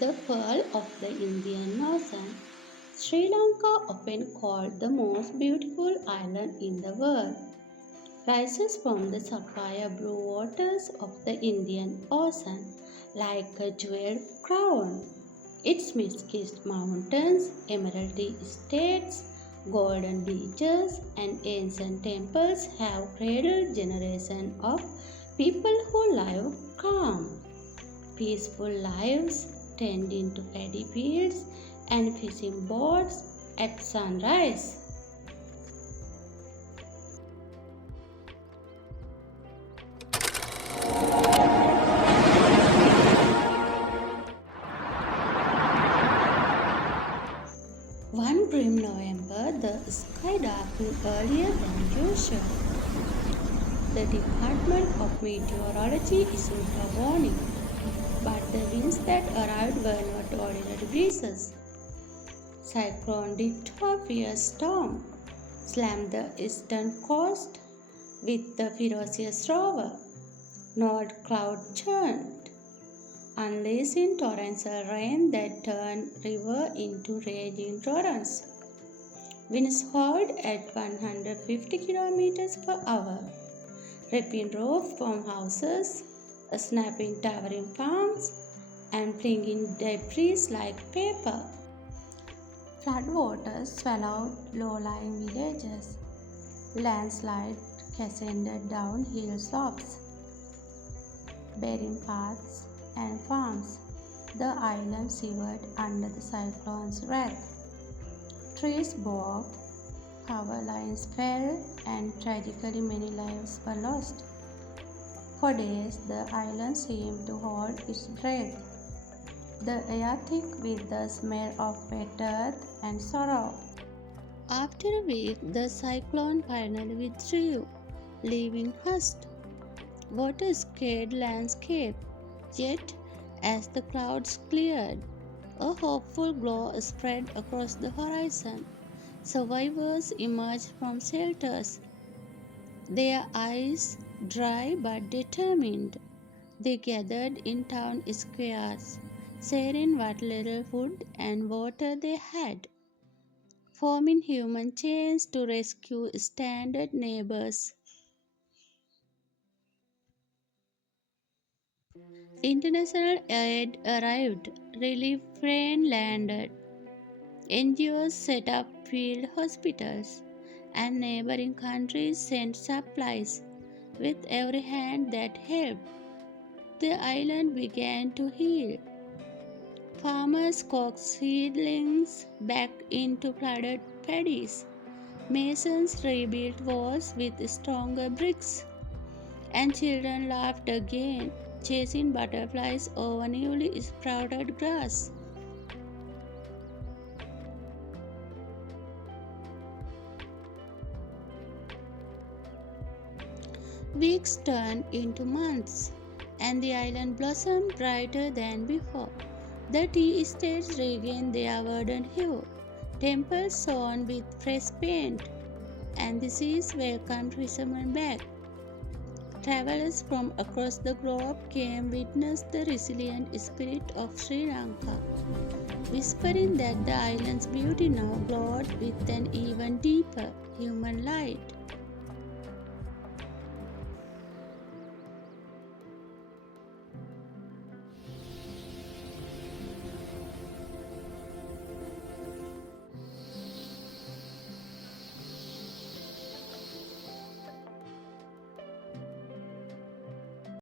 The pearl of the Indian Ocean, Sri Lanka, often called the most beautiful island in the world, rises from the sapphire blue waters of the Indian Ocean like a jeweled crown. Its mist-kissed mountains, emerald estates, golden beaches, and ancient temples have cradled generations of people who live calm, peaceful lives, tending to paddy fields and fishing boats at sunrise. One grim November, the sky darkened earlier than usual. The Department of Meteorology issued a warning, but the winds that arrived were not ordinary breezes. Cyclone ditwa, fierce storm, slammed the eastern coast with the ferocious rover. North cloud churned, unleashing torrential rain that turned river into raging torrents. Winds howled at 150 kilometers per hour, ripping roof farmhouses, snapping towering palms, and flinging debris like paper. Floodwaters swallowed low-lying villages. Landslides cascaded down hill slopes, burying paths and farms. The island shivered under the cyclone's wrath. Trees broke, power lines fell, and tragically many lives were lost. For days, the island seemed to hold its breath, the air thick with the smell of wet earth and sorrow. After a week, the cyclone finally withdrew, leaving hushed, water-scared landscape. Yet, as the clouds cleared, a hopeful glow spread across the horizon. Survivors emerged from shelters, their eyes dry but determined. They gathered in town squares, sharing what little food and water they had, forming human chains to rescue stranded neighbors. International aid arrived, relief train landed, NGOs set up field hospitals, and neighboring countries sent supplies. With every hand that helped, the island began to heal. Farmers coaxed seedlings back into flooded paddies. Masons rebuilt walls with stronger bricks. And children laughed again, chasing butterflies over newly sprouted grass. Weeks turned into months, and the island blossomed brighter than before. The tea estates regained their verdant hue, temples shone with fresh paint, and the seas welcomed fishermen back. Travelers from across the globe came witness the resilient spirit of Sri Lanka, whispering that the island's beauty now glowed with an even deeper human light.